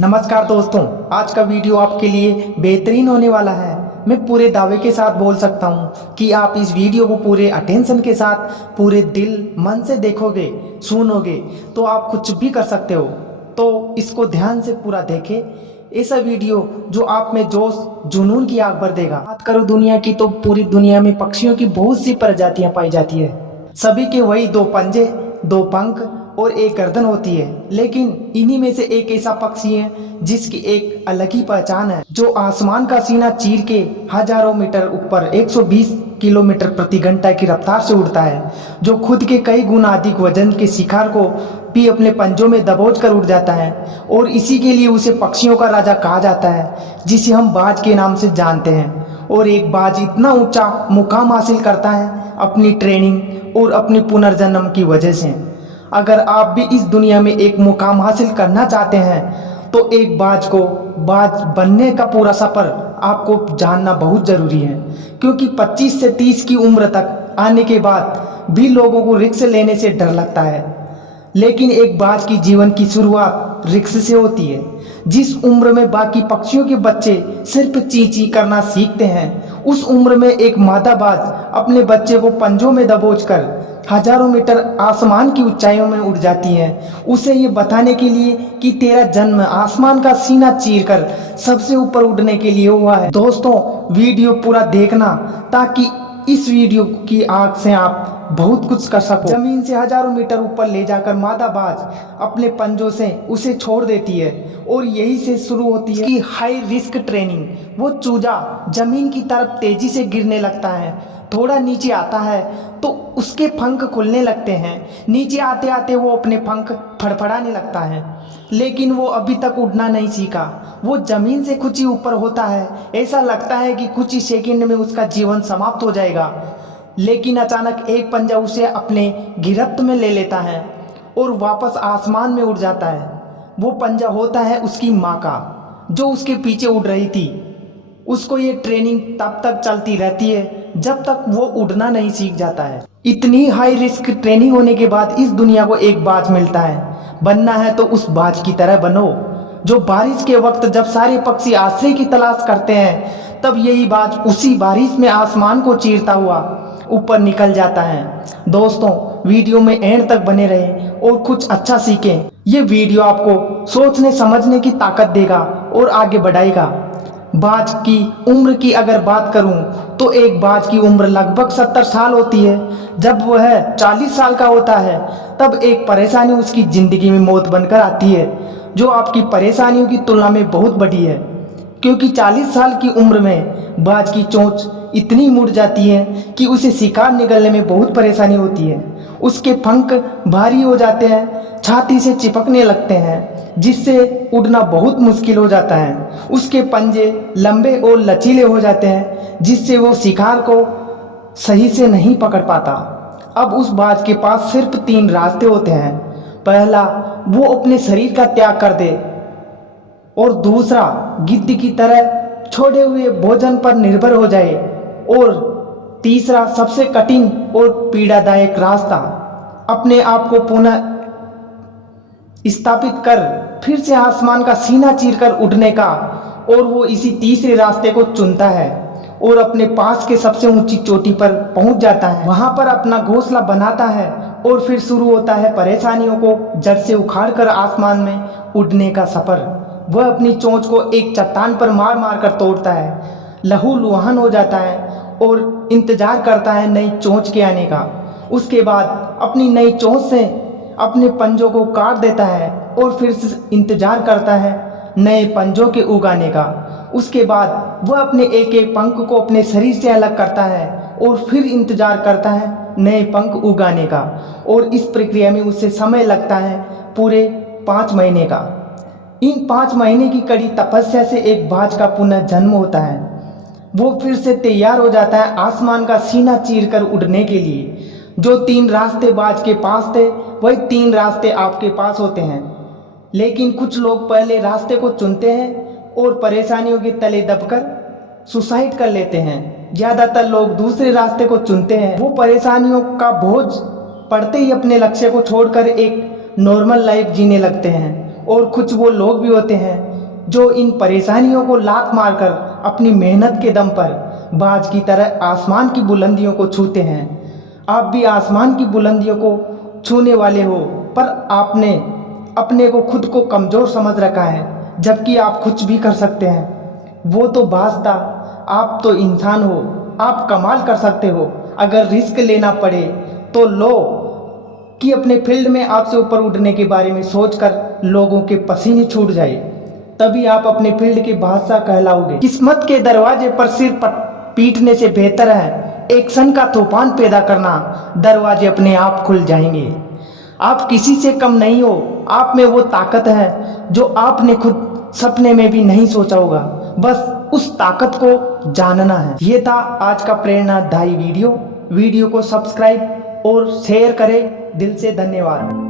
नमस्कार दोस्तों, आज का वीडियो आपके लिए बेहतरीन होने वाला है। मैं पूरे दावे के साथ बोल सकता हूँ कि आप इस वीडियो को पूरे अटेंशन के साथ, पूरे दिल मन से देखोगे, सुनोगे तो आप कुछ भी कर सकते हो। तो इसको ध्यान से पूरा देखें, ऐसा वीडियो जो आप में जोश जुनून की आग भर देगा। बात करो दुनिया की तो पूरी दुनिया में पक्षियों की बहुत सी प्रजातियां पाई जाती है। सभी के वही दो पंजे, दो पंख और एक गर्दन होती है, लेकिन इन्हीं में से एक ऐसा पक्षी है जिसकी एक अलग ही पहचान है, जो आसमान का सीना चीर के हजारों मीटर ऊपर 120 किलोमीटर प्रति घंटा की रफ्तार से उड़ता है, जो खुद के कई गुना अधिक वजन के शिकार को भी अपने पंजों में दबोच कर उड़ जाता है। और इसी के लिए उसे पक्षियों का राजा कहा जाता है, जिसे हम बाज के नाम से जानते हैं। और एक बाज इतना ऊंचा मुकाम हासिल करता है अपनी ट्रेनिंग और अपनी पुनर्जन्म की वजह से। अगर आप भी इस दुनिया में एक मुकाम हासिल करना चाहते हैं तो एक बाज को बाज बनने का पूरा सफ़र आपको जानना बहुत ज़रूरी है, क्योंकि 25 से 30 की उम्र तक आने के बाद भी लोगों को रिस्क लेने से डर लगता है, लेकिन एक बाज की जीवन की शुरुआत रिस्क से होती है। जिस उम्र में बाकी पक्षियों के बच्चे सिर्फ ची ची करना सीखते हैं, उस उम्र में एक मादा बाज अपने बच्चे को पंजों में दबोचकर हजारों मीटर आसमान की ऊंचाइयों में उड़ जाती है, उसे ये बताने के लिए कि तेरा जन्म आसमान का सीना चीरकर सबसे ऊपर उड़ने के लिए हुआ है। दोस्तों, वीडियो पूरा देखना ताकि इस वीडियो की आग से आप बहुत कुछ कर सको। जमीन से हजारों मीटर ऊपर ले जाकर मादा बाज अपने पंजों से उसे छोड़ देती है, और यही से शुरू होती है कि हाई रिस्क ट्रेनिंग। वो चूजा जमीन की तरफ तेजी से गिरने लगता है, थोड़ा नीचे आता है तो उसके पंख खुलने लगते हैं। नीचे आते आते वो अपने पंख फड़फड़ाने लगता है, लेकिन वो अभी तक उड़ना नहीं सीखा। वो जमीन से कुछ ही ऊपर होता है, ऐसा लगता है कि कुछ ही सेकंड में उसका जीवन समाप्त हो जाएगा, लेकिन अचानक एक पंजा उसे अपने गिरफ्त में ले लेता है और वापस आसमान में उड़ जाता है। वो पंजा होता है उसकी माँ का, जो उसके पीछे उड़ रही थी। उसको ये ट्रेनिंग तब तक चलती रहती है जब तक वो उड़ना नहीं सीख जाता है। इतनी हाई रिस्क ट्रेनिंग होने के बाद इस दुनिया को एक बाज मिलता है। बनना है तो उस बाज की तरह बनो, जो बारिश के वक्त जब सारे पक्षी आश्रय की तलाश करते हैं, तब यही बाज उसी बारिश में आसमान को चीरता हुआ ऊपर निकल जाता है। दोस्तों, वीडियो में एंड तक बने रहें और कुछ अच्छा सीखें। ये वीडियो आपको सोचने समझने की ताकत देगा और आगे बढ़ाएगा। बाज की उम्र की अगर बात करूं तो एक बाज की उम्र लगभग 70 साल होती है। जब वह 40 साल का होता है तब एक परेशानी उसकी ज़िंदगी में मौत बनकर आती है, जो आपकी परेशानियों की तुलना में बहुत बड़ी है, क्योंकि 40 साल की उम्र में बाज की चोंच इतनी मुड़ जाती है कि उसे शिकार निगलने में बहुत परेशानी होती है। उसके पंख भारी हो जाते हैं, छाती से चिपकने लगते हैं, जिससे उड़ना बहुत मुश्किल हो जाता है। उसके पंजे लंबे और लचीले हो जाते हैं, जिससे वो शिकार को सही से नहीं पकड़ पाता। अब उस बाज के पास सिर्फ 3 रास्ते होते हैं। पहला, वो अपने शरीर का त्याग कर दे, और दूसरा, गिद्ध की तरह छोड़े हुए भोजन पर निर्भर हो जाए, और तीसरा, सबसे कठिन और पीड़ादायक रास्ता, अपने आप को पुनः स्थापित कर फिर से आसमान का सीना चीरकर उड़ने का। और वो इसी तीसरे रास्ते को चुनता है और अपने पास के सबसे ऊंची चोटी पर पहुंच जाता है। वहां पर अपना घोंसला बनाता है और फिर शुरू होता है परेशानियों को जड़ से उखाड़कर आसमान में उड़ने का सफर। वह अपनी चोंच को एक चट्टान पर मार मार कर तोड़ता है, लहूलुहान हो जाता है और इंतजार करता है नई चोंच के आने का। उसके बाद अपनी नई चोंच से अपने पंजों को काट देता है और फिर से इंतजार करता है नए पंजों के उगाने का। उसके बाद वह अपने एक एक पंख को अपने शरीर से अलग करता है और फिर इंतजार करता है नए पंख उगाने का। और इस प्रक्रिया में उसे समय लगता है पूरे 5 महीने का। इन 5 महीने की कड़ी तपस्या से एक बाज का पुनः जन्म होता है। वो फिर से तैयार हो जाता है आसमान का सीना चीरकर उड़ने के लिए। जो 3 रास्ते बाज के पास थे, वही 3 रास्ते आपके पास होते हैं, लेकिन कुछ लोग पहले रास्ते को चुनते हैं और परेशानियों के तले दबकर सुसाइड कर लेते हैं। ज़्यादातर लोग दूसरे रास्ते को चुनते हैं। वो परेशानियों का बोझ पड़ते ही अपने लक्ष्य को छोड़कर एक नॉर्मल लाइफ जीने लगते हैं और कुछ वो लोग भी होते हैं जो इन परेशानियों को लात मारकर अपनी मेहनत के दम पर बाज की तरह आसमान की बुलंदियों को छूते हैं। आप भी आसमान की बुलंदियों को छूने वाले हो, पर आपने अपने को खुद को कमज़ोर समझ रखा है, जबकि आप कुछ भी कर सकते हैं। वो तो बाज़ था, आप तो इंसान हो, आप कमाल कर सकते हो। अगर रिस्क लेना पड़े तो लो, कि अपने फील्ड में आपसे ऊपर उठने के बारे में सोचकर लोगों के पसीने छूट जाए, तभी आप अपने फील्ड के बादशाह कहलाओगे। किस्मत के दरवाजे पर सिर पीटने से बेहतर है एक्शन का तूफान पैदा करना, दरवाजे अपने आप खुल जाएंगे। आप किसी से कम नहीं हो, आप में वो ताकत है जो आपने खुद सपने में भी नहीं सोचा होगा, बस उस ताकत को जानना है। ये था आज का प्रेरणादायी वीडियो को सब्सक्राइब और शेयर करें। दिल से धन्यवाद।